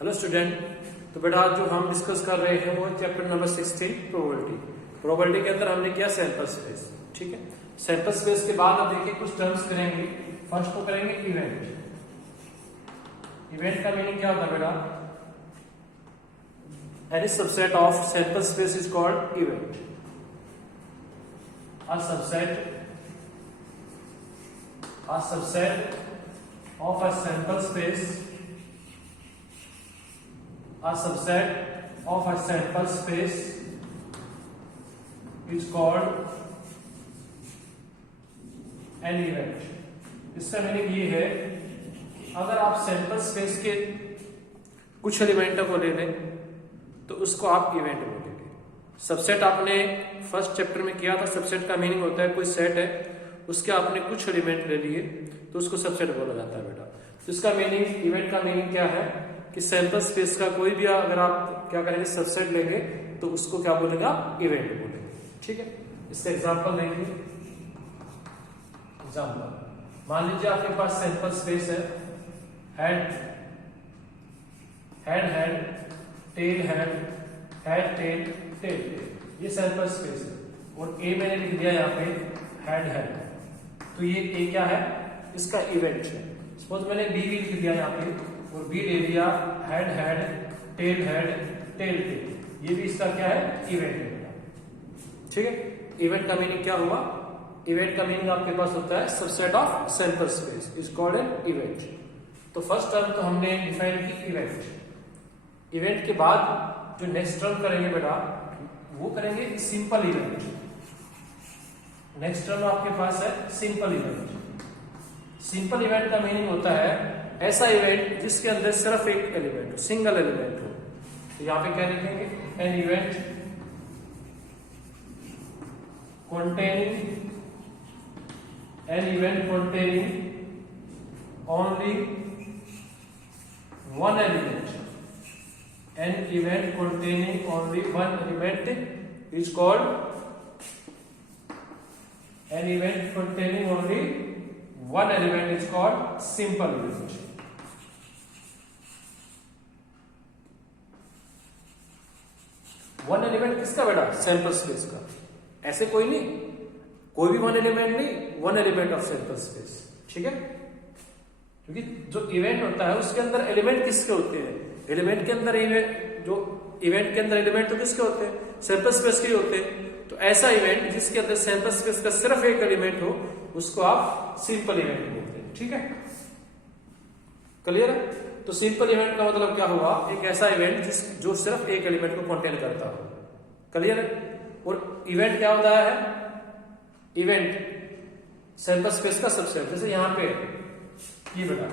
Hello student. तो बेटा आज जो हम डिस्कस कर रहे हैं वो चैप्टर नंबर 16 प्रोबेबिलिटी। प्रोबेबिलिटी के अंदर हमने किया सैंपल स्पेस। ठीक है, सैंपल स्पेस के बाद अब देखिए कुछ टर्म्स करेंगे। फर्स्ट तो करेंगे इवेंट। इवेंट का मीनिंग क्या होता है बेटा? Any subset of sample space is called event. A subset of a sample space, a subset of a sample space is called an event। इसका मीनिंग ये है कि अगर आप सैंपल स्पेस के कुछ एलिमेंटों को ले लें तो उसको आप इवेंट बोलेंगे। सबसेट आपने फर्स्ट चैप्टर में किया था। सबसेट का मीनिंग होता है कोई सेट है उसके आपने कुछ एलिमेंट ले लिए तो उसको सबसेट बोला जाता है बेटा। तो इसका मीनिंग, इवेंट का मीनिंग क्या है कि सैंपल स्पेस का कोई भी अगर आप क्या करेंगे सबसेट लेंगे तो उसको क्या बोलेंगे? आप इवेंट बोलेंगे। ठीक है, इसका एग्जांपल देंगे। एग्जांपल मान लीजिए आपके पास सैंपल स्पेस है हेड टेल हेड टेल, ये सैंपल स्पेस है। और ए मैंने लिख दिया यहाँ पे हेड, तो ये ए क्या है? इसका इवेंट है। सपोज मैंने बी भी लिख दिया यहाँ पे और बी ले लिया हेड टेल, ये भी इसका क्या है? इवेंट है। ठीक है, इवेंट का मीनिंग क्या हुआ? इवेंट का मीनिंग आपके पास होता है subset of sample space is called an event. तो फर्स्ट टर्म तो हमने डिफाइन की इवेंट। इवेंट के बाद जो नेक्स्ट टर्म करेंगे बेटा वो करेंगे सिंपल इवेंट। नेक्स्ट टर्म आपके पास है सिंपल इवेंट। सिंपल इवेंट का मीनिंग होता है ऐसा इवेंट जिसके अंदर सिर्फ एक एलिमेंट हो, सिंगल एलिमेंट हो। तो यहां पे क्या लिखेंगे? An event containing only one element। An event containing only one element is called simple event। One element किसका बेटा? सैंपल स्पेस का। ऐसे कोई नहीं, कोई भी वन एलिमेंट नहीं, one element of sample space. ठीक है, क्योंकि जो इवेंट होता है उसके अंदर एलिमेंट किसके होते हैं? एलिमेंट के अंदर इवेंट के अंदर एलिमेंट तो किसके होते हैं? सैंपल स्पेस के होते हैं। तो ऐसा इवेंट जिसके अंदर सैंपल स्पेस का सिर्फ एक एलिमेंट हो उसको आप सिंपल इवेंट बोलते हैं। ठीक है, क्लियर है? तो सिंपल इवेंट का मतलब क्या हुआ? एक ऐसा इवेंट जो सिर्फ एक एलिमेंट को कंटेन करता हो। क्लियर है? और इवेंट क्या होता है? इवेंट सैंपल स्पेस का सबसेट। जैसे यहां पे ये बेटा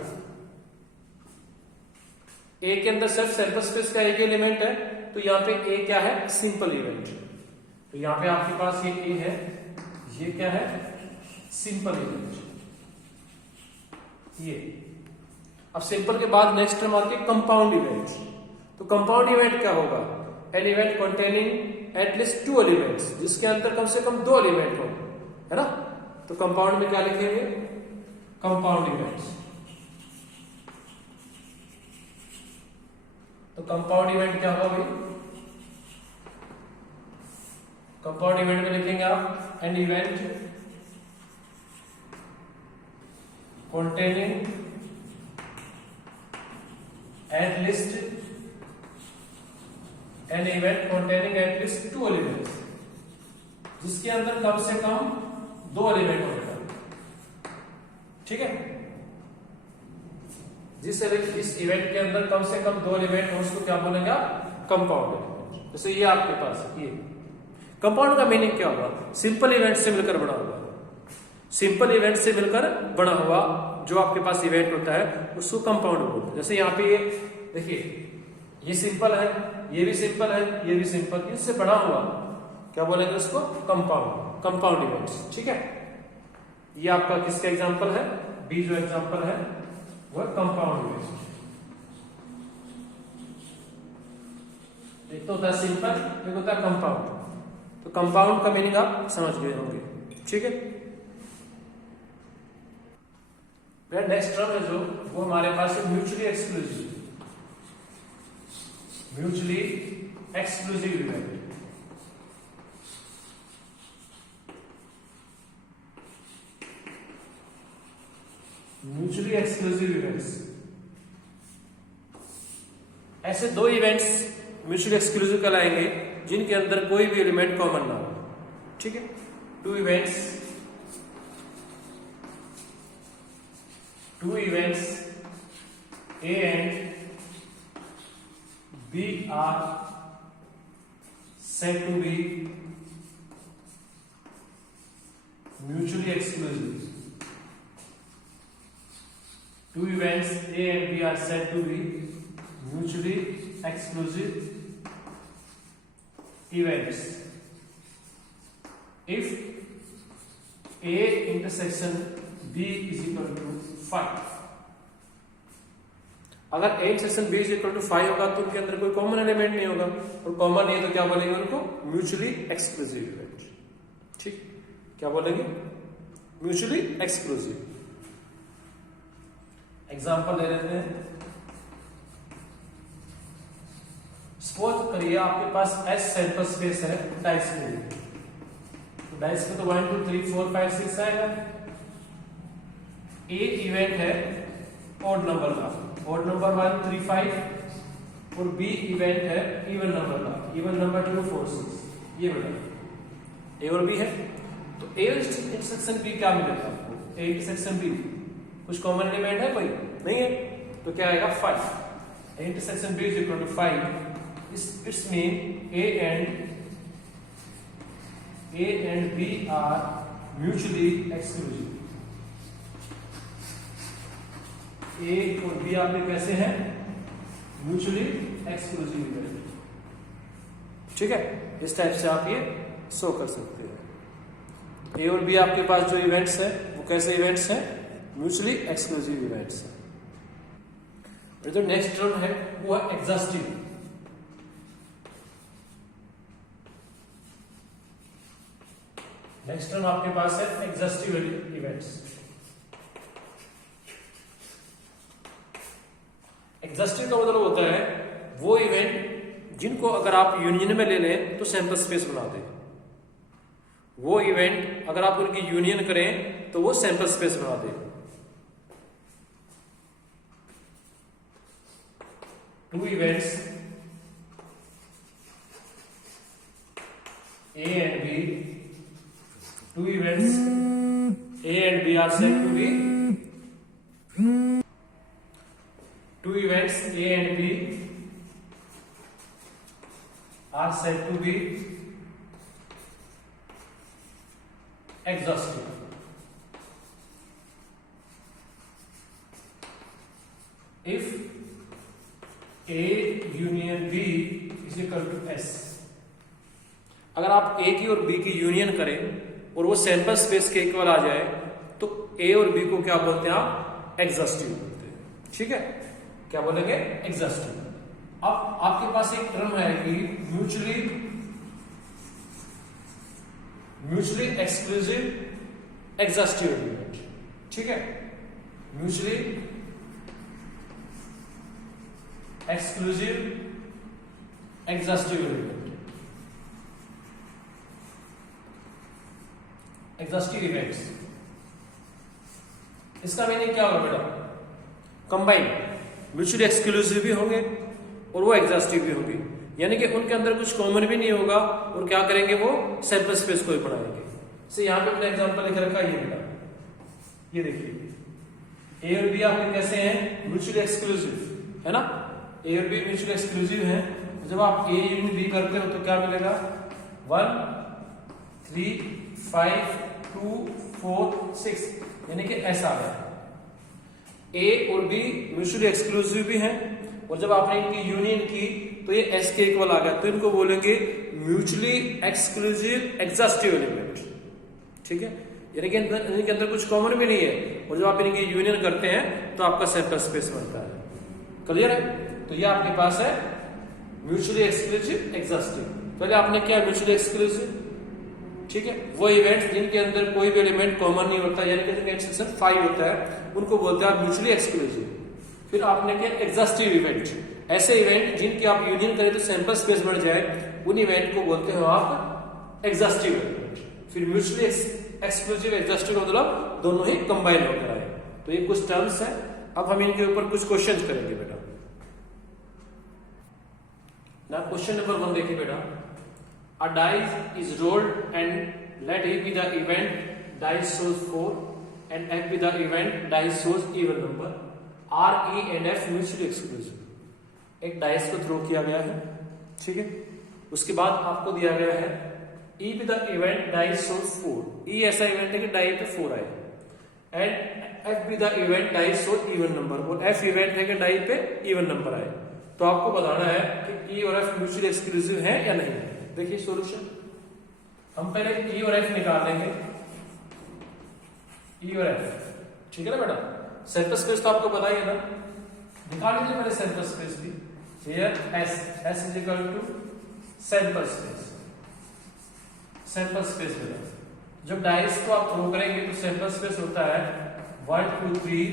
ए के अंदर सिर्फ सैंपल स्पेस का एक एलिमेंट है, तो यहाँ पे ए क्या है? Simple event. तो यहाँ पे आपके पास ये ए है, ये क्या है? Simple event. ये अब सिंपल के बाद नेक्स्ट टर्म आती है कंपाउंड इवेंट। तो कंपाउंड इवेंट क्या होगा? An event containing at least two elements, जिसके अंदर कम से कम दो एलिमेंट हो, है ना? तो कंपाउंड में क्या लिखेंगे? Compound events. तो कंपाउंड इवेंट क्या होगा भाई? कंपाउंड इवेंट में लिखेंगे आप an event containing at least two elements, जिसके अंदर कम से कम दो एलिमेंट होगा। ठीक है, इस इवेंट के अंदर कम से कम दो एलिमेंट हो उसको क्या बोलेंगे आप? Compound element. जैसे ये आपके पास है, ये कंपाउंड का मीनिंग क्या होगा? सिंपल इवेंट से मिलकर बना हुआ। सिंपल इवेंट से मिलकर बना हुआ जो आपके पास इवेंट होता है उसको कंपाउंड बोलते हैं। जैसे यहाँ पे ये देखिए, ये सिंपल है, ये भी सिंपल है, ये भी सिंपल, इससे बना हुआ क्या बोलेंगे उसको? Compound events. ठीक है, ये आपका किसका एग्जांपल है? बी जो एग्जांपल है वो कंपाउंड इवेंट। एक तो होता है सिंपल, एक होता है कंपाउंड। तो कंपाउंड का मीनिंग आप समझ गए होंगे। ठीक है, नेक्स्ट टर्म है जो वो हमारे पास है mutually exclusive. Mutually exclusive event. Mutually exclusive events, ऐसे दो इवेंट्स म्यूचुअली एक्सक्लूसिव कहलाएंगे जिनके अंदर कोई भी एलिमेंट कॉमन ना हो। ठीक है, two events A and B are said to be mutually exclusive. Two events A and B are said to be mutually exclusive events if A intersection B is equal to 5। अगर A intersection B is equal to 5 होगा तो उनके अंदर कोई common element नहीं होगा, और common नहीं है तो क्या बोलेंगे उनको? Mutually exclusive event. ठीक, क्या बोलेंगे? Mutually exclusive. एग्जांपल ले लेते हैं। सपोज करिए आपके पास S सैंपल स्पेस है डाइस के लिए, तो डाइस में तो 1 2 3 4 5 6 आएगा। A इवेंट है ऑड नंबर का, ऑड नंबर 1 3 5, और B इवेंट है इवन नंबर का, इवन नंबर 2 4 6। ये बेटा A और B है, तो A इंटरसेक्शन B क्या मिलेगा आपको? A इंटरसेक्शन B कुछ कॉमन एलिमेंट है? कोई नहीं है, तो क्या आएगा? 5। A intersection B is equal to 5। It's mean A and B are mutually exclusive. A और B आपके कैसे हैं? Mutually exclusive event. ठीक है, इस टाइप से आप ये शो कर सकते हैं। A और B आपके पास जो इवेंट्स है वो कैसे इवेंट्स हैं? म्यूचुअली एक्सक्लूसिव इवेंट्स हैं। जो नेक्स्ट टर्म है वो है एग्जॉस्टिव। नेक्स्ट टर्म आपके पास है एग्जॉस्टिव इवेंट्स। एग्जॉस्टिव का मतलब होता है वो इवेंट जिनको अगर आप यूनियन में ले लें तो सैंपल स्पेस बना दे। वो इवेंट अगर आप उनकी यूनियन करें तो वो सैंपल स्पेस बना दे। Two events A and B, two events A and B are said to be two events A and B are said to be exhaustive if A union B is equal to S। अगर आप A की और B की union करें और वो sample space के equal आ जाए तो A और B को क्या बोलते हैं? आप एग्जॉस्टिव बोलते हैं। ठीक है, क्या बोलेंगे? एग्जॉस्टिव। अब आपके पास एक टर्म है कि म्यूचुअली एक्सक्लूसिव एग्जॉस्टिव एलिमेंट। ठीक है, mutually exclusive exhaustive element. Exhaustive events, इसका मीनिंग क्या होगा बेटा? कंबाइन, म्यूचुअली एक्सक्लूसिव भी होंगे और वो एग्जॉस्टिव भी होंगे, यानी कि उनके अंदर कुछ कॉमन भी नहीं होगा और क्या करेंगे? वो सैंपल स्पेस को ही बनाएंगे। से यहां पे अपना एग्जांपल लिख रखा है ये बेटा, ये देखिए A और B आपके कैसे हैं? म्यूचुअली एक्सक्लूसिव है ना। A और B म्यूचुअली एक्सक्लूसिव है। जब आप A यूनियन B करते हो तो क्या मिलेगा? 1 3 5 2 4 6, यानी कि ऐसा आ गया। A और B म्यूचुअली एक्सक्लूसिव भी हैं और जब आपने इनकी यूनियन की तो ये S के इक्वल आ गया, तो इनको बोलेंगे म्यूचुअली एक्सक्लूसिव एग्जॉस्टिव एलिमेंट। ठीक है, यानी कि इनके अंदर कुछ कॉमन भी नहीं है और जब आप इनकी यूनियन करते हैं तो आपका सैंपल स्पेस बनता है। क्लियर है? तो ये आपके पास है म्यूचुअली एक्सक्लूसिव एग्जॉस्टिव। पहले आपने क्या? Mutually exclusive. ठीक है, वो इवेंट्स जिनके अंदर कोई भी एलिमेंट कॉमन नहीं होता, यानी कि जिनका इंटरसेक्शन 5 होता है, उनको बोलते हैं म्यूचुअली एक्सक्लूसिव। फिर आपने क्या? Exhaustive event. ऐसे इवेंट जिनकी आप यूनियन करें तो सैंपल स्पेस बढ़ जाए, उन इवेंट को बोलते हो आप एग्जॉस्टिव इवेंट। फिर म्यूचुअली एक्सक्लूसिव एग्जॉस्टिव मतलब दोनों ही कंबाइन होकर आए। तो ये कुछ टर्म्स है। अब हम इनके ऊपर कुछ क्वेश्चंस करेंगे बेटा। ना क्वेश्चन नंबर 1 देखिए बेटा, अ dice is rolled and let A be the event dice shows 4 and F be the event dice shows even number, R, E and F mutually exclusive। एक डाइस को थ्रो किया गया है, ठीक है। उसके बाद आपको दिया गया है E be the event dice shows 4। E ऐसा इवेंट है कि डाई पे 4 आए, and F be the event dice shows even number, और F इवेंट है कि डाई पे इवन नंबर आए। तो आपको बताना है कि E और F म्यूचुअली एक्सक्लूसिव है या नहीं। देखिए सॉल्यूशन, हम पहले E और F निकाल लेंगे। E और F, ठीक है ना बेटा। सैंपल स्पेस तो आपको पता ही है ना, निकाल लीजिए पहले सैंपल स्पेस भी। Here S is equal to sample space. Sample space बेटा, जब डाइस को आप थ्रो करेंगे तो सैंपल स्पेस होता है 1 2 3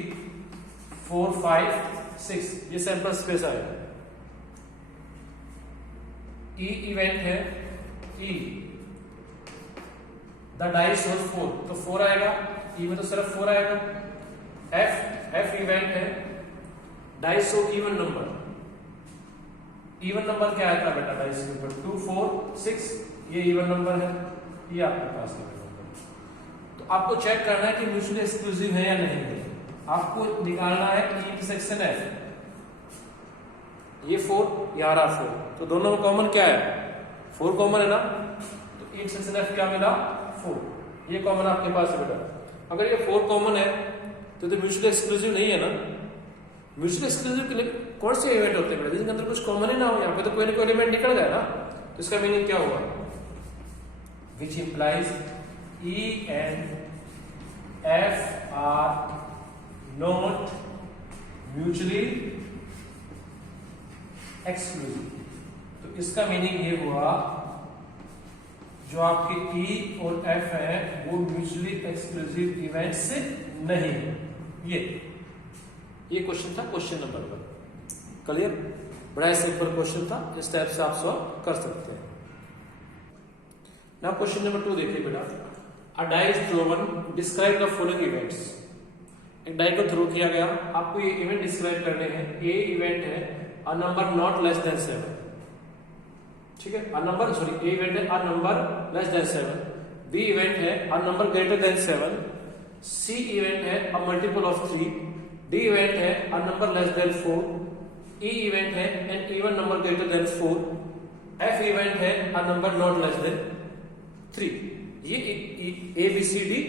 4 5 6, ये सैंपल स्पेस आएगा। E इवेंट है, E द डाइस शोज 4, तो 4 आएगा। E में तो सिर्फ 4 आएगा। F इवेंट है, dice show even number. Even number क्या आता है बेटा डाइस के ऊपर? 2 4 6, ये इवन नंबर है, ये आपके पास है। तो आपको चेक करना है कि म्यूचुअली एक्सक्लूसिव है या नहीं है। आपको निकालना है E इंटरसेक्शन F। ये 4, यहाँ रहा 4, तो दोनों में कॉमन क्या है? 4 कॉमन है ना, तो E इंटरसेक्शन F क्या मिला? 4, ये कॉमन आपके पास है बेटा। अगर ये 4 कॉमन है तो म्यूचुअली एक्सक्लूसिव नहीं है ना। म्यूचुअली एक्सक्लूसिव के लिए कौन से इवेंट होते हैं बेटा जिनके अंदर कुछ कॉमन ही ना हो? यहाँ पे तो कोई ना कोई एलिमेंट निकल गया ना, तो इसका मीनिंग क्या होगा? Which implies E and F are not mutually exclusive। तो इसका मीनिंग ये हुआ जो आपके E और F है वो म्यूचुअली एक्सक्लूसिव इवेंट से नहीं है। ये क्वेश्चन था, क्वेश्चन नंबर 1। क्लियर? बड़ा सिंपल क्वेश्चन था, इस टाइप से आप सॉल्व कर सकते हैं। नाउ क्वेश्चन नंबर 2 देखिए बेटा, a die is thrown, describe the following events. एक डाई को थ्रो किया गया, आपको ये इवेंट डिस्क्राइब करने हैं। ए इवेंट है a number not less than 7, ठीक है। A number sorry, A event है a number less than 7, B event है a number greater than 7, C event है a multiple of 3, D event है a number less than 4, E event है an even number greater than 4, F event है a number not less than 3। ये ए B C D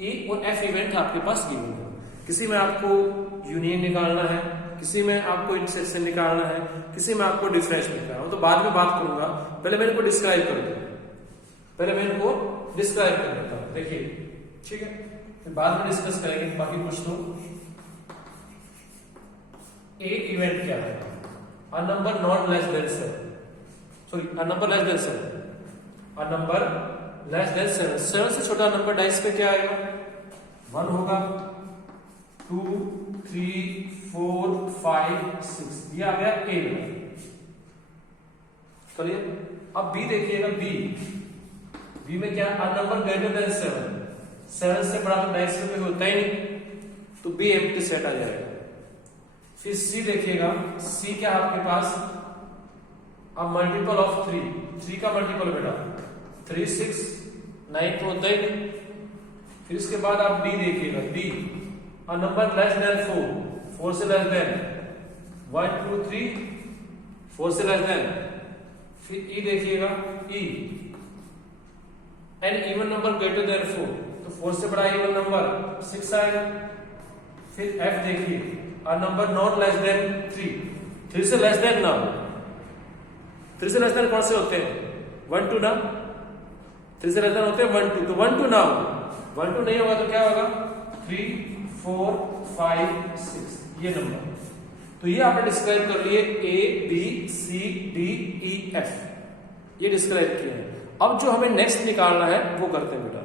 ई और F event आपके पास given है। किसी में आपको यूनियन निकालना है, किसी में आपको इंटरसेक्शन निकालना है, किसी में आपको डिफरेंस निकालना है। तो बाद में बात करूंगा, पहले मैं इनको डिस्क्राइब कर दूं। पहले मैं इनको डिस्क्राइब कर देता हूं, देखिए, ठीक है। फिर बाद में डिस्कस करेंगे बाकी कुछ लोग। ए इवेंट क्या है? A number not less than 7, sorry a number less than 7, a number less than 7। 7 से छोटा नंबर डाइस पे क्या आएगा? 1 होगा, 2 3 4 5 6, ये आ गया ए में। चलिए अब बी देखिएगा, बी में क्या? अ नंबर ग्रेटर देन 7 से बड़ा तो डाइस पे होता ही नहीं, तो बी एम्प्टी सेट आ जाएगा। फिर सी देखिएगा, सी क्या आपके पास? अब मल्टीपल ऑफ 3 का मल्टीपल बेटा 3 6 9 तो होता ही नहीं। फिर इसके बाद आप डी देखिएगा, डी अ नंबर लेस देन 4 से लेस देन 1 2 3 4 से लेस देन। फिर ई देखिएगा, E an even number greater than 4, तो 4 से बड़ा इवन नंबर 6 आएगा। फिर एफ देखिए, अ नंबर नॉट लेस देन 3 से लेस देन ना हो। 3 से लेस देन कौन से होते हैं? 1 2 ना, 3 से लेस देन होते हैं 1 2, तो 1 2 ना हो। 1 2 नहीं होगा तो क्या होगा? 3 4 5 6, ये नंबर। तो ये आपने डिस्क्राइब कर लिए A B C D E F, ये डिस्क्राइब किए हैं। अब जो हमें नेक्स्ट निकालना है वो करते हैं बेटा।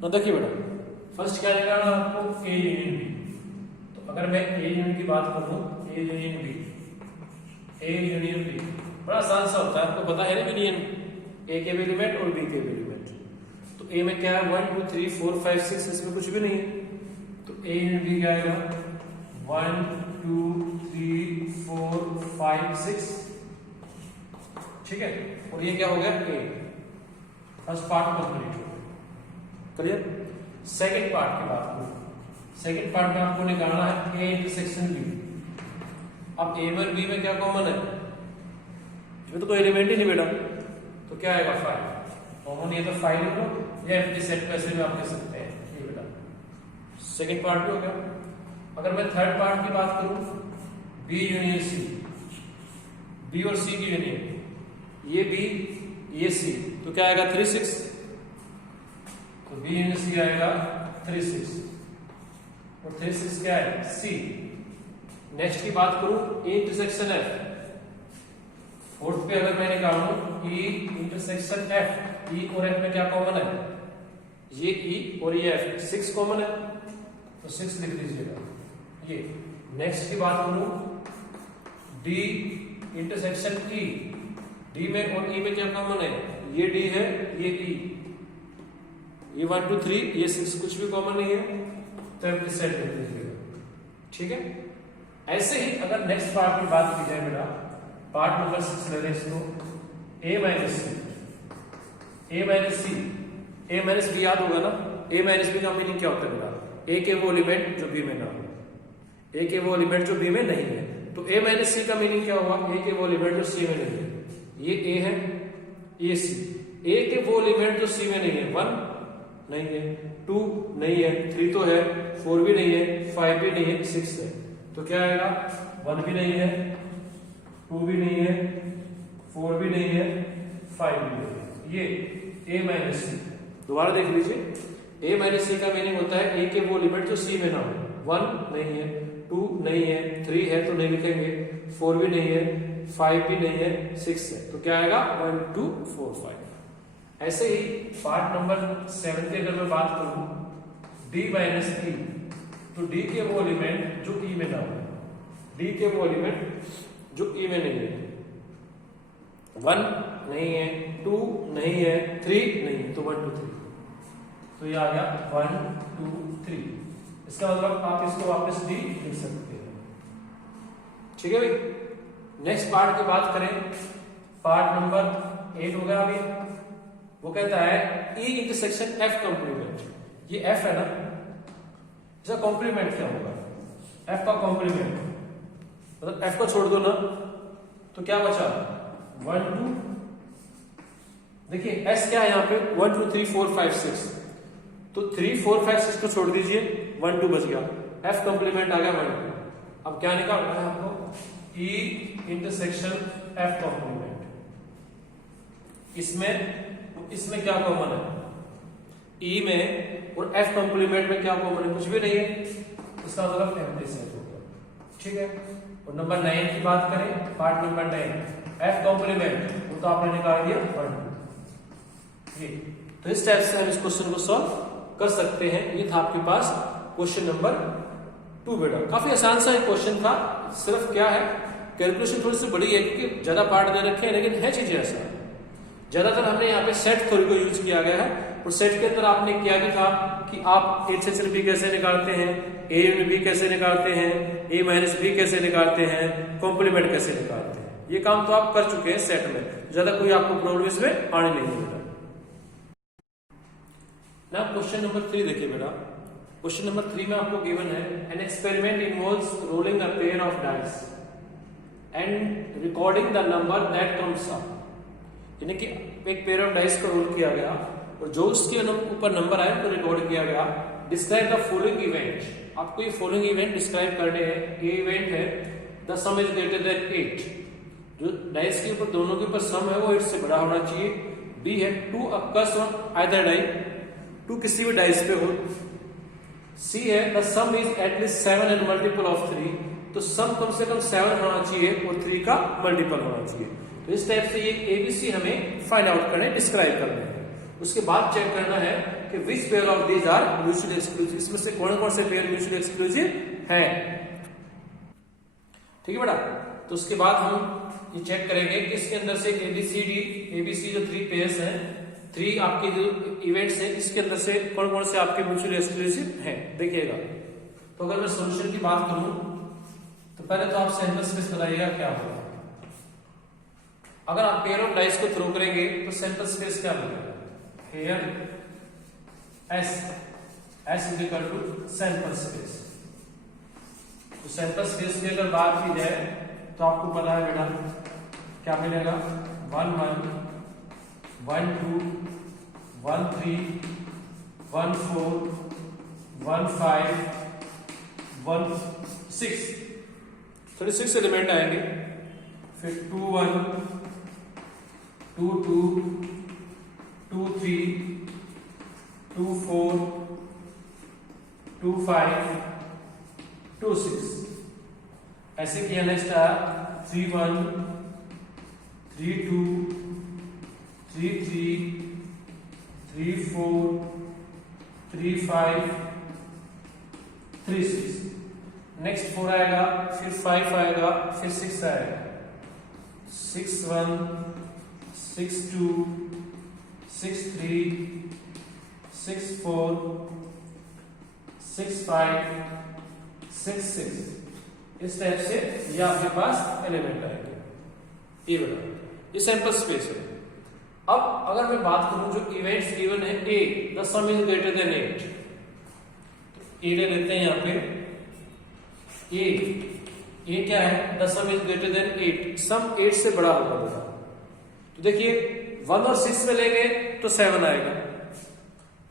तो देखिए बेटा, फर्स्ट क्या निकालना है आपको? A union B. तो अगर मैं ए यूनियन की बात करूं, A union B, A union B, बड़ा आसान सा होता है, आपको पता है ना यूनियन, ए के भी एलिमेंट और बी के भी एलिमेंट। तो ए में क्या है 1 2 3 4 5 6, इसमें कुछ भी नहीं है, तो ए यूनियन बी क्या आएगा 1 2 3 4 5 6, ठीक है। और ये क्या हो गया ए, फर्स्ट पार्ट कंप्लीट हो गया, क्लियर। सेकंड पार्ट की बात करूं, सेकंड पार्ट में आपको निकालना है ए इंटरसेक्शन बी। अब ए और बी में क्या कॉमन है, इसमें तो कोई एलिमेंट ही नहीं बेटा, तो क्या आएगा 5, कॉमन ये तो 5 लिख लो, या एम्प्टी सेट को ऐसे भी आप कह सकते हैं, ये बेटा सेकंड पार्ट भी हो गया। अगर मैं थर्ड पार्ट की बात करूं, बी यूनियन सी, बी और सी की यूनियन, ये बी ये सी, तो क्या आएगा 3 6, तो बी यूनियन सी आएगा 3 6, और 3 6 क्या है सी। नेक्स्ट की बात करूं ए इंटरसेक्शन एफ, फोर्थ पे अगर मैं निकालूं ई इंटरसेक्शन एफ, ई और एफ में क्या कॉमन है, ये ई और ये एफ, 6 कॉमन है, तो 6 लिख दीजिएगा ये। नेक्स्ट की बात करूं डी इंटरसेक्शन ई, डी में और ई में क्या कॉमन है, ये डी है ये ई, ये 1 2 3 ये 6 कुछ भी कॉमन नहीं है, तो एम्प्टी सेट लिख दीजिएगा, ठीक है। ऐसे ही अगर नेक्स्ट पार्ट की बात की जाए बेटा, पार्ट नंबर 6 ले लें इसको, a minus C, a minus C, a minus B याद होगा ना, a माइनस बी का मीनिंग क्या होता है बेटा, a के वो एलिमेंट जो b में ना हो, a के वो एलिमेंट जो b में नहीं है, तो a माइनस सी का मीनिंग क्या होगा, a के वो एलिमेंट जो c में नहीं है, ये a है ये c, a के वो एलिमेंट जो c में नहीं है, 1 नहीं है, 2 नहीं है, 3 तो है, 4 भी नहीं है, 5 भी नहीं है, 6 है, तो क्या आएगा 1 भी नहीं है, 2 भी नहीं है, 4 भी नहीं है, 5 भी नहीं है, ये a माइनस सी। दोबारा देख लीजिए, a माइनस सी का मीनिंग होता है a के वो एलिमेंट जो c में ना हो, 1 नहीं है, 2 नहीं है, 3 है तो नहीं लिखेंगे, 4 भी नहीं है, 5 भी नहीं है, 6 है, तो क्या आएगा 1 2 4 5। ऐसे ही पार्ट नंबर 7 की अगर मैं बात करूं d माइनस ई, तो d के वो एलिमेंट जो e में ना हो, d के वो एलिमेंट जो e में नहीं है, 1 नहीं है, 2 नहीं है, 3 नहीं है, तो 1 2 3, तो ये आ गया 1 2 3, इसका मतलब आप इसको वापस d लिख सकते हैं, ठीक है भाई। नेक्स्ट पार्ट की बात करें, पार्ट नंबर 8 हो गया अभी, वो कहता है E इंटरसेक्शन F कॉम्प्लीमेंट, ये F है ना, इसका कॉम्प्लीमेंट क्या होगा, F का कॉम्प्लीमेंट, मतलब F को छोड़ दो ना, तो क्या बचा 1 2, देखिए S क्या है यहाँ पे 1 2 3 4 5 6, तो 3 4 5 6 को छोड़ दीजिए, 1 2 बच गया, F कॉम्प्लीमेंट आ गया 1 2। अब क्या निकालना है आपको, E इंटरसेक्शन F कॉम्प्लीमेंट, इसमें क्या कॉमन है, E में और F कॉम्प्लीमेंट में क्या कॉमन है, कुछ भी नहीं है, इसका मतलब एम्प्टी सेट हो गया, ठीक है। और नंबर 9 की बात करें, पार्ट नंबर 9 F कॉम्प्लीमेंट, वो तो आपने निकाल दिया 1 2, ये तो इस टाइप से हम इस क्वेश्चन को सॉल्व कर सकते हैं। ये था आपके पास क्वेश्चन नंबर 2 बेटा, काफी आसान सा एक क्वेश्चन था, सिर्फ क्या है कैलकुलेशन थोड़ी सी बड़ी है क्योंकि ज्यादा पार्ट दे रखे हैं, लेकिन है चीजें ऐसा, ज्यादातर हमने यहाँ पे सेट थ्योरी को यूज किया गया है, और सेट के अंदर आपने क्या भी था कि आप ए सेक्शन बी कैसे निकालते हैं, ए यूनियन बी कैसे निकालते हैं, ए माइनस बी कैसे निकालते हैं, कॉम्प्लीमेंट कैसे निकालते हैं, ये काम तो आप कर चुके हैं सेट में, ज्यादा कोई आपको प्रॉब्लम इसमें आने नहीं है बेटा। ना क्वेश्चन नंबर 3 देखिए बेटा, क्वेश्चन नंबर 3 में आपको गिवन है an experiment involves rolling a pair of dice and recording the number that comes up, यानी कि एक पेयर ऑफ डाइस को रोल किया गया और जो उसके ऊपर नंबर आए तो रिकॉर्ड किया गया। डिस्क्राइब द फॉलोइंग इवेंट, आपको ये फॉलोइंग इवेंट डिस्क्राइब करने हैं। ए इवेंट है the sum is greater than 8, जो डाइस के ऊपर दोनों के ऊपर सम है वो 8 से बड़ा होना चाहिए। बी है 2 अकर्स ऑन आइदर डाई, 2 किसी भी डाइस पे हो। सी है the sum is at least 7 and multiple of 3, तो सम कम से कम 7 होना चाहिए और 3 का मल्टीपल होना चाहिए। तो इस टाइप से ये एबीसी हमें फाइंड आउट करना है, डिस्क्राइब करना है। उसके बाद चेक करना है कि which pair of these are mutually exclusive, इसमें से कौन कौन से पेयर म्यूचुअली एक्सक्लूसिव है, ठीक है बेटा। तो उसके बाद हम ये चेक करेंगे कि इसके अंदर से एबीसी जो 3 पेयर्स हैं, 3 आपके जो इवेंट्स हैं, इसके अंदर से कौन कौन से आपके म्यूचुअली एक्सक्लूसिव हैं देखिएगा। तो अगर मैं सॉल्यूशन की बात करूं तो पहले तो आप सैंपल स्पेस बताइएगा क्या होगा। अगर आप पेयर ऑफ डाइस को थ्रो करेंगे तो सैंपल स्पेस क्या मिलेगा, here S is equal to sample space. तो सैंपल स्पेस की अगर बात की जाए तो आपको पता है बेटा क्या मिलेगा, 1 1 1 2 1 3 1 4 1 5 1 6, 36 एलिमेंट आएंगे। फिर 2 1 2 2 2 3 2 4 2 5 2 6, ऐसे किया। नेक्स्ट आया 3 1 3 2 3 3 3 4 3 5 3 6, नेक्स्ट 4 आएगा, फिर 5 आएगा, फिर 6 आएगा, 6 1 6 2 6 3 6 4 6 5 6 6, इस टाइप से ये आपके पास एलिमेंट आएंगे। ये बना ये सैंपल स्पेस है। अब अगर मैं बात करूं जो इवेंट्स गिवन है A, the sum is greater than 8, तो ए ले लेते हैं यहाँ पे। ए क्या है, the sum is greater than 8, सम 8 से बड़ा होगा बेटा। तो देखिए 1 और 6 में लेंगे तो 7 आएगा,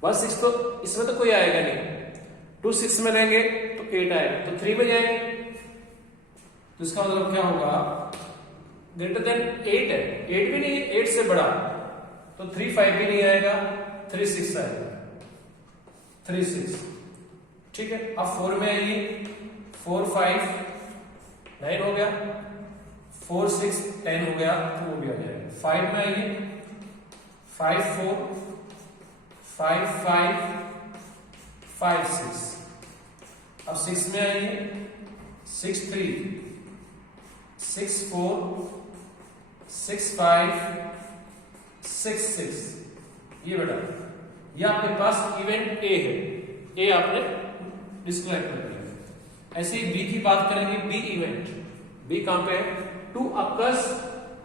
1 6 तो इसमें तो कोई आएगा नहीं, 2 6 में लेंगे तो 8 आएगा, तो 3 में जाएंगे तो इसका मतलब क्या होगा, ग्रेटर देन 8 है, 8 भी नहीं, 8 से बड़ा, तो 3 5 भी नहीं आएगा, 3 6 आएगा, 3 6, ठीक है। अब 4 में आइए, 4 5 9 हो गया, 4 6 10 हो गया, तो वो भी आ जाएगा। 5 में आइए, 5 4 5 5 5 6, अब 6 में आइए, 6 3 6 4 6 5 6 6, ये बेटा ये आपके पास इवेंट ए है, ए आपने डिस्क्राइब कर दिया। ऐसे ही बी की बात करेंगे, बी इवेंट, बी कहां पे है, 2 occurs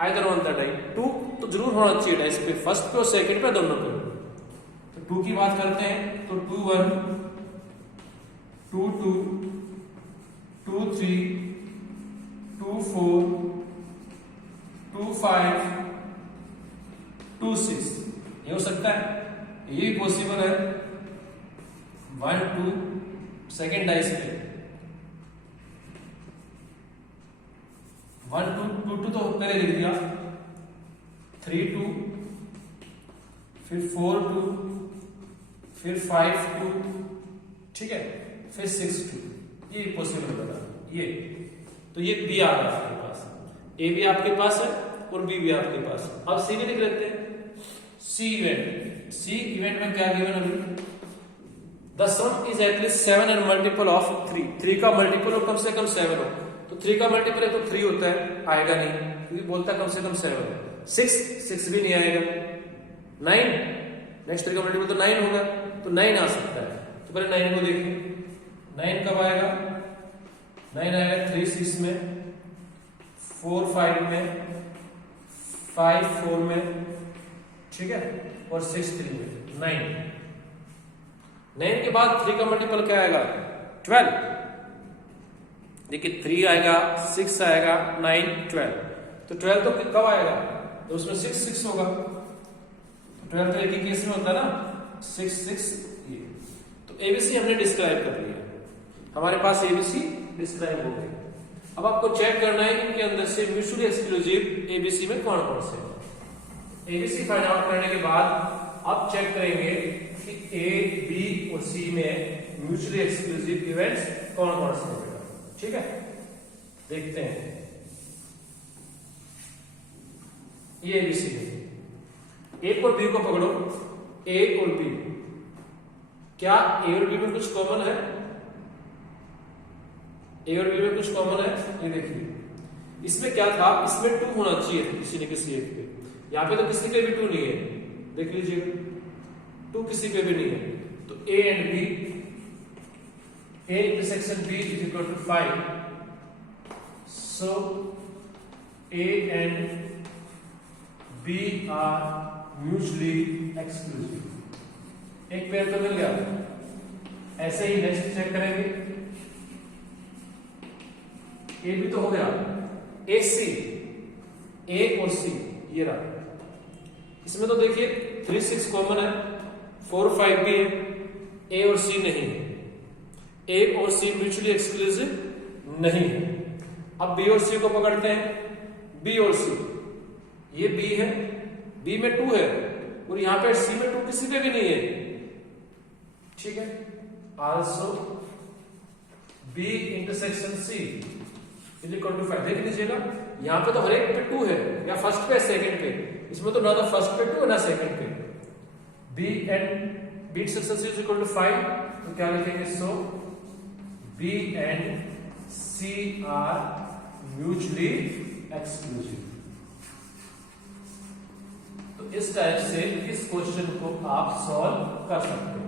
either on the die, 2 तो जरूर होना चाहिए डाइस पे, फर्स्ट पे और सेकंड पे, दोनों पे। तो 2 की बात करते हैं तो 2 1 2 2 2 3 2 4 2 5 2 6, ये हो सकता है, ये पॉसिबल है। 1 2 सेकेंड डाइस पे 1 2 2 2 तो पहले लिख दिया, 3 2 फिर 4 2 फिर 5 2, ठीक है, फिर 6 2, ये पॉसिबल बता ये। तो ये बी आ गया आपके पास, ए भी आपके पास है और बी भी आपके पास। अब सी भी लिख लेते हैं, सी इवेंट, सी इवेंट में क्या गिवन अभी, the sum is at least 7 and multiple of 3, 3 का मल्टीपल हो कम से कम 7 हो, तो 3 का मल्टीपल है तो 3 होता है, आएगा नहीं क्योंकि बोलता है कम से कम 7 हो। 6 भी नहीं आएगा, 9 नेक्स्ट 3 का मल्टीपल तो 9 होगा, तो 9 आ सकता है। तो पहले 9 को देखिए, 9 कब आएगा, 9 आएगा 3 6 में, 4 5 में, 5 4 में, ठीक है, और 6 3 में, 9। 9 के बाद 3 का मल्टीपल क्या आएगा, 12। देखिए 3 आएगा, 6 आएगा, 9 12, तो 12 तो कब आएगा, तो उसमें 6 6 होगा, तो 12 तो एक ही केस में होता है ना, 6 6 ये। तो एबीसी हमने डिस्क्राइब कर लिया, हमारे पास एबीसी डिस्क्राइब हो गई। अब आपको चेक करना है इनके अंदर से म्यूचुअली एक्सक्लूसिव एबीसी में कौन कौन से। एबीसी फाइंड आउट करने के बाद अब चेक करेंगे कि ए बी और सी में म्यूचुअली एक्सक्लूसिव इवेंट्स कौन कौन से हैं, ठीक है। देखते हैं, ये एबीसी है, ए और बी को पकड़ो, ए और बी, क्या ए और बी में कुछ कॉमन है, ए और बी में कुछ कॉमन है, ये देखिए इसमें क्या था, इसमें 2 होना चाहिए किसी न किसी एक पे, यहाँ पे तो किसी पे भी 2 नहीं है, देख लीजिए 2 किसी पे भी नहीं है। तो A and B, A intersection B is equal to 5, so A and B are mutually exclusive. एक पेयर तो मिल गया। ऐसे ही नेक्स्ट चेक करेंगे, ए भी तो हो गया, ए सी, ए और सी ये रहा। इसमें तो देखिए 3 6 कॉमन है, 4 5 भी है, ए और सी नहीं है, ए और सी म्यूचुअली एक्सक्लूसिव नहीं है। अब बी और सी को पकड़ते हैं, बी और सी, ये बी है, बी में 2 है और यहां पे सी में 2 किसी पे भी नहीं है, ठीक है। Also B intersection C is equal to 5। देख लीजिएगा यहां पे तो हर एक पे 2 है, या फर्स्ट पे सेकंड पे, इसमें तो ना तो फर्स्ट पे 2 है ना सेकंड पे। B intersection C is equal to 5, तो क्या लिखेंगे, so B and C are mutually exclusive. तो इस टाइप से इस क्वेश्चन को आप सॉल्व कर सकते हैं।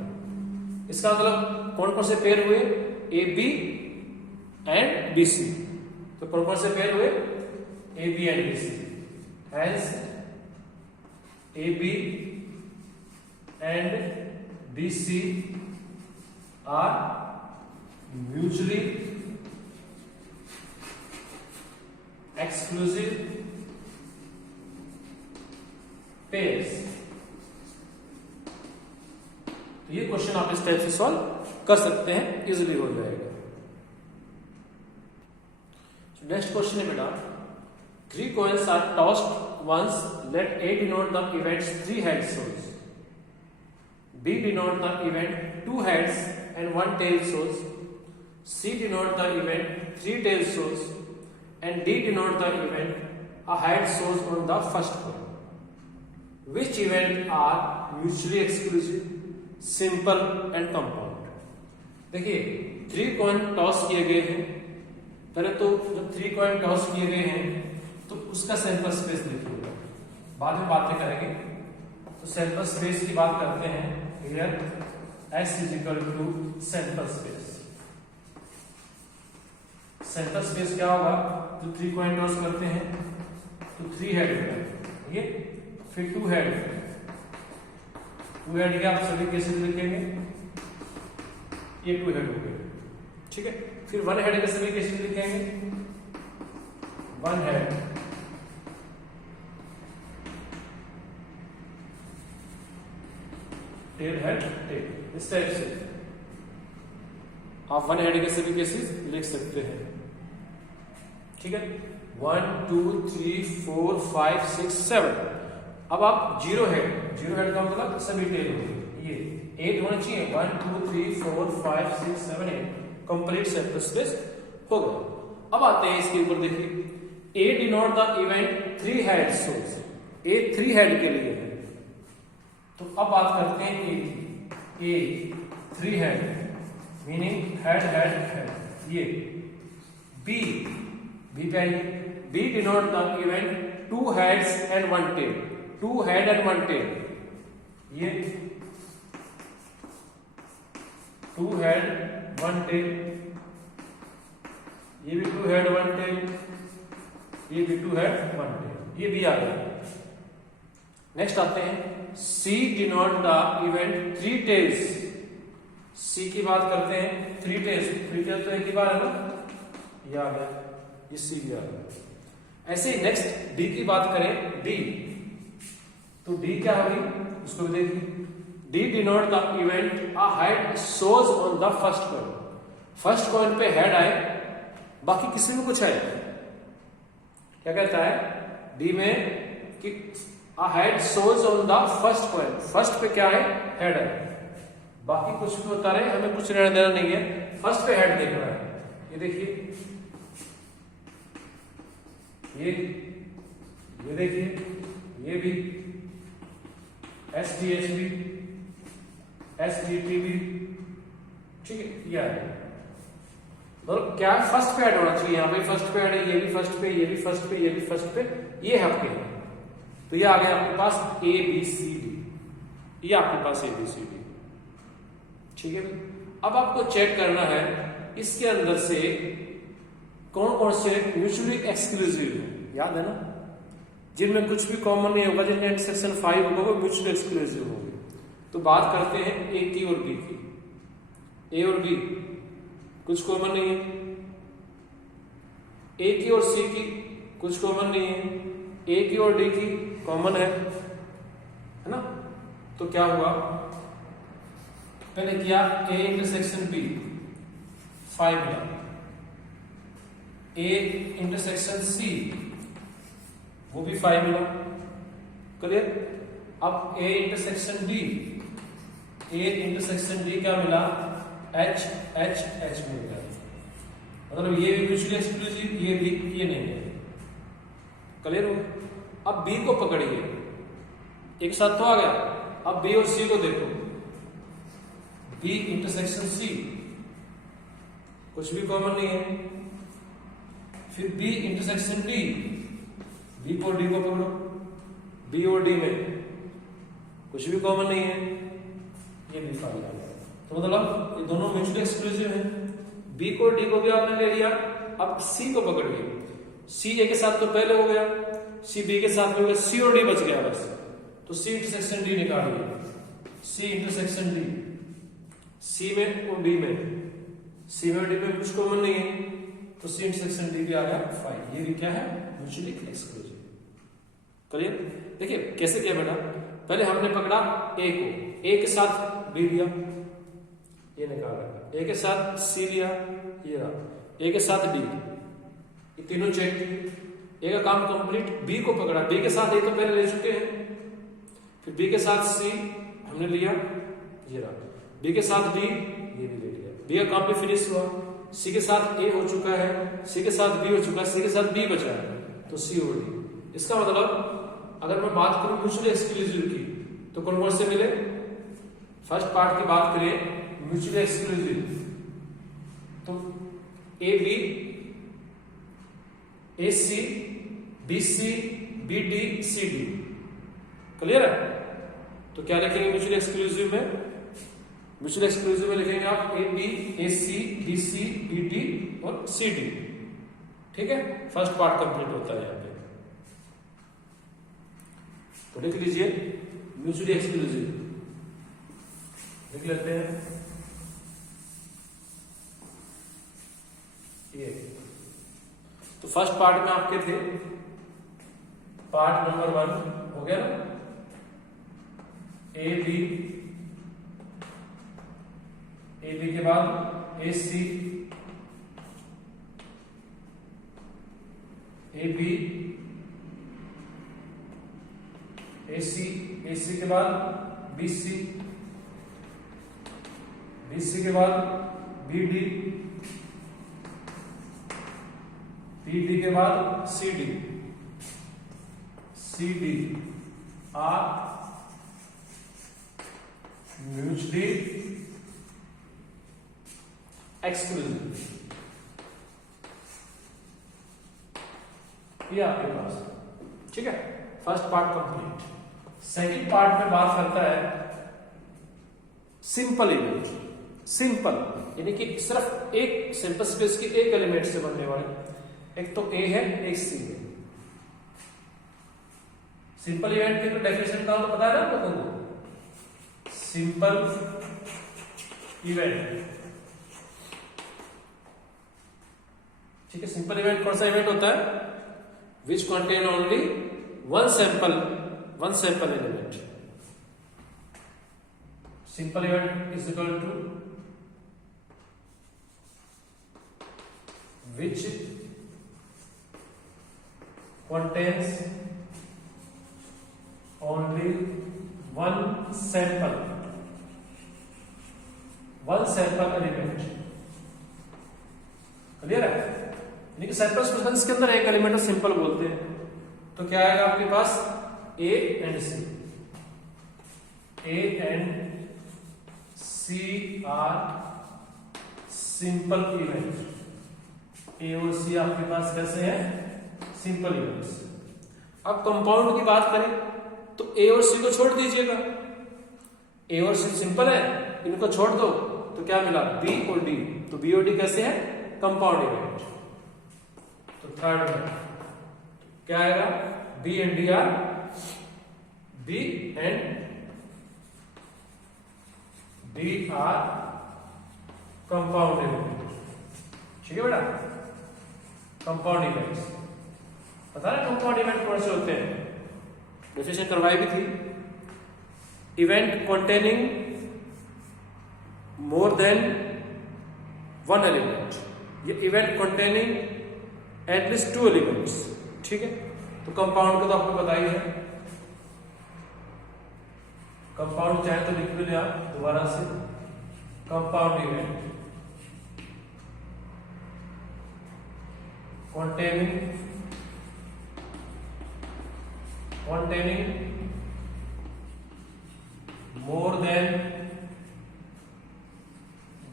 इसका मतलब कौन कौन से पेयर हुए, A B and B C. तो कौन कौन से पेयर हुए, A B and B C, hence A B and B C are mutually exclusive pairs. तो ये क्वेश्चन आप इस टाइप से सॉल्व कर सकते हैं, इजीली हो जाएगा। नेक्स्ट क्वेश्चन है बेटा, 3 coins are tossed once, let A denote the event's 3 heads shows, B denote the event 2 heads and 1 tail shows, C denote the event 3 tails shows, and D denote the event a head shows on the first coin. Which event are mutually exclusive, simple and compound? देखिए 3 coin toss किए गए हैं। पहले तो जब 3 coin toss किए गए हैं तो उसका सैंपल स्पेस देखिएगा, बाद में बातें करेंगे। तो सैंपल स्पेस की बात करते हैं, here S is equal to sample space. Sample space क्या होगा, तो 3 कॉइन टॉस करते हैं तो 3 हेड होगा ये, फिर 2 हेड, 2 हेड के आप सभी केसेस लिखेंगे, ये 2 हेड हो गए, ठीक है। फिर 1 हेड के सभी केसेस लिखेंगे, 1 हेड, टेल हेड टेल, इस टाइप से आप 1 हेड के सभी केसेस लिख सकते हैं, ठीक है। 1 2 3 4 5 6 7। अब आप 0 हेड, 0 हेड का मतलब सभी टेल होंगे, ये 8 होना चाहिए, 1 2 3 4 5 6 7 8, कंप्लीट सैंपल स्पेस हो गया। अब आते हैं इसके ऊपर, देखिए A denote the event 3 head shows, A 3 head के लिए है। तो अब बात करते हैं A 3 head meaning head head head, ये B पे आएगी, B denote the event 2 heads and 1 tail, 2 head and 1 tail, ये 2 हेड 1 टेल, ये भी 2 हेड 1 टेल, ये भी 2 हेड 1 टेल, ये भी आ गया। नेक्स्ट आते हैं, C denote the event 3 tails. C की बात करते हैं, 3 टेल्स, 3 टेल्स तो एक ही बार है ना, ये आ गया, ये C भी आ गया। ऐसे ही नेक्स्ट D की बात करें, D, तो D क्या होगी उसको भी देखिए, D denote the event a head shows on the first coin. First coin पे हेड आए, बाकी किसी में कुछ आए, क्या कहता है D में कि a head shows on the first coin, first पे क्या है, हेड है, बाकी कुछ भी होता रहे, हमें कुछ लेना देना नहीं है, फर्स्ट पे हेड देखना है। ये देखिए, ये देखिए, ये भी SDH भी, SDT भी, ठीक है, ये आ गया। मतलब क्या फर्स्ट पे ऐड होना चाहिए, यहाँ पे फर्स्ट पे ऐड है, ये भी फर्स्ट पे, ये भी फर्स्ट पे, ये भी फर्स्ट पे, ये है आपके। तो ये आ गया आपके पास ए बी सी डी, ये आपके पास ए बी सी डी। ठीक है, अब आपको चेक करना है इसके अंदर से कौन कौन से म्यूचुअली एक्सक्लूसिव है। याद है ना, जिनमें कुछ भी कॉमन नहीं होगा, जिनमें सेक्शन 5 होगा वो म्यूचुअली एक्सक्लूसिव होंगे। तो बात करते हैं ए की और बी की। ए और बी कुछ कॉमन नहीं है, ए की और सी की कुछ कॉमन नहीं है, ए की और डी की कॉमन है ना। तो क्या हुआ, पहले किया ए इंटरसेक्शन बी 5 मिला, ए इंटरसेक्शन सी वो भी 5 मिला, क्लियर। अब A intersection D, A intersection D क्या मिला, एच एच एच मिल गया। मतलब ये भी म्यूचुअली एक्सक्लूसिव, ये भी, ये नहीं है, क्लियर हो। अब बी को पकड़िए, एक साथ तो आ गया। अब बी और सी को देखो, बी इंटरसेक्शन सी कुछ भी कॉमन नहीं है। फिर बी इंटरसेक्शन डी, बी को डी को पकड़ो, बी और डी में कुछ भी कॉमन नहीं है, ये भी फाइल आ गया। तो मतलब ये दोनों म्यूचुअली एक्सक्लूसिव हैं। बी को डी को भी आपने ले लिया, अब सी को पकड़िए। सी ए के साथ तो पहले हो गया, सी बी के साथ में हो गया, सी और डी बच गया बस। तो सी इंटरसेक्शन डी निकालिए, सी इंटरसेक्शन डी, सी में और डी में, सी में और डी में कुछ कॉमन नहीं है, तो सी इंटरसेक्शन डी भी आ गया 5। ये भी क्या है, म्यूचुअली एक्सक्लूसिव। क्लियर। देखिए कैसे किया बेटा, पहले हमने पकड़ा ए को, ए के साथ बी लिया, ये निकाला, ए के साथ सी लिया, ये रहा, ए के साथ डी, ये तीनों चेक किए, ए का काम कंप्लीट। बी को पकड़ा, बी के साथ ए तो पहले ले चुके हैं, फिर बी के साथ सी हमने लिया, ये रहा, बी के साथ डी, ये भी ले लिया, बी का काम भी फिनिश हुआ। सी के साथ ए हो चुका है, सी के साथ बी हो चुका है, सी के साथ बी बचा है, तो सी और डी। इसका मतलब अगर मैं बात करूं म्यूचुअली एक्सक्लूसिव की, तो कौन कौन से मिले। फर्स्ट पार्ट की बात करें म्यूचुअली एक्सक्लूसिव, तो A B, A C, B C, B D, C D. Clear है। तो क्या लिखेंगे म्यूचुअली एक्सक्लूसिव में, म्यूचुअल एक्सक्लूसिव में लिखेंगे आप A B, A C, B C, B D और सी डी। ठीक है, फर्स्ट पार्ट कंप्लीट होता है यहाँ पे। तो लिख लीजिए म्यूचुअली एक्सक्लूसिव, लिख लेते हैं ये। तो फर्स्ट पार्ट में आपके थे, पार्ट नंबर 1 हो गया ना, ए बी, ए बी के बाद ए सी, ए बी, ए सी के बाद बी सी, बी सी के बाद बी डी, बी डी के बाद C D, C D are mutually exclusive. ये आपके पास, ठीक है, first part complete. Second part में बात करता है सिंपल इवेंट। सिंपल यानी कि सिर्फ एक सिंपल स्पेस के एक एलिमेंट से बनने वाले, एक तो ए है एक सी है। सिंपल इवेंट की तो डेफिनेशन का पता है ना आप लोगों को, सिंपल इवेंट। ठीक है, सिंपल इवेंट कौन सा इवेंट होता है, which contain only one sample element. Simple event is equal to which contains only one sample element। Clear है, यानी कि सैंपल स्पेसिमेंस के अंदर एक एलिमेंट सिंपल बोलते हैं। तो क्या आएगा आपके पास, A and C, A and C are simple event. A और सी आपके पास कैसे हैं, सिंपल इवेंट्स। अब कंपाउंड की बात करें तो ए और सी को छोड़ दीजिएगा, ए और सी सिंपल है, इनको छोड़ दो तो क्या मिला, बी और डी। तो बी और डी कैसे है, कंपाउंड इवेंट। तो थर्ड में क्या आएगा, B and D are, B and D are compound event. ठीक है बेटा, कंपाउंड इवेंट्स पता है कंपाउंड इवेंट कौन से होते हैं, डेफिनेशन करवाई भी थी। Event containing more than one element, ये event containing at least two elements. ठीक है, तो कंपाउंड को तो आपको पता ही है, कंपाउंड चाहे तो लिख भी लिया दोबारा से, compound event containing more than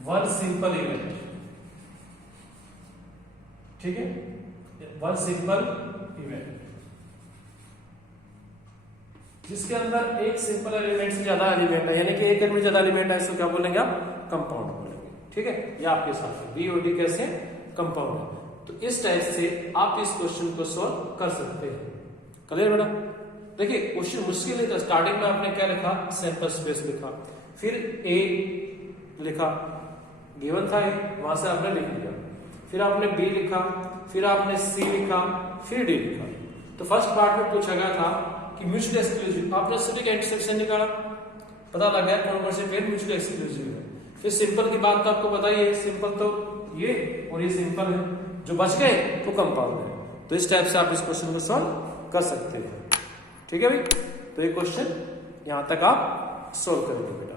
one simple event। ठीक है, वन सिंपल इवेंट जिसके अंदर एक सिंपल एलिमेंट से ज्यादा एलिमेंट है, यानी कि एक एलिमेंट ज्यादा एलिमेंट है, इसको क्या बोलेंगे आप, कंपाउंड बोलेंगे। ठीक है, ये आपके साथ बी और डी कैसे कंपाउंड है। तो इस टाइप से आप इस क्वेश्चन को सॉल्व कर सकते हैं। क्लियर बेटा, देखिए क्वेश्चन मुश्किल नहीं था। स्टार्टिंग में आपने क्या लिखा, सैंपल स्पेस लिखा, फिर ए लिखा, गिवन था ए, वहां से आपने लिख लिया, फिर आपने बी लिखा, फिर आपने सी लिखा, फिर डी लिखा। तो फर्स्ट पार्ट में पूछा गया था कि म्यूचुअल एक्सक्लूसिव, आपने सभी का इंटरसेक्शन निकाला, पता लग गया कौन कौन से पेयर म्यूचुअल एक्सक्लूसिव है। फिर सिंपल की बात तो आपको बताइए, सिंपल तो ये और ये सिंपल है, जो बच गए वो कंपाउंड है। तो इस टाइप से आप इस क्वेश्चन को सॉल्व कर सकते हैं। ठीक है भाई, तो ये क्वेश्चन यहां तक आप सोल्व करेंगे बेटा।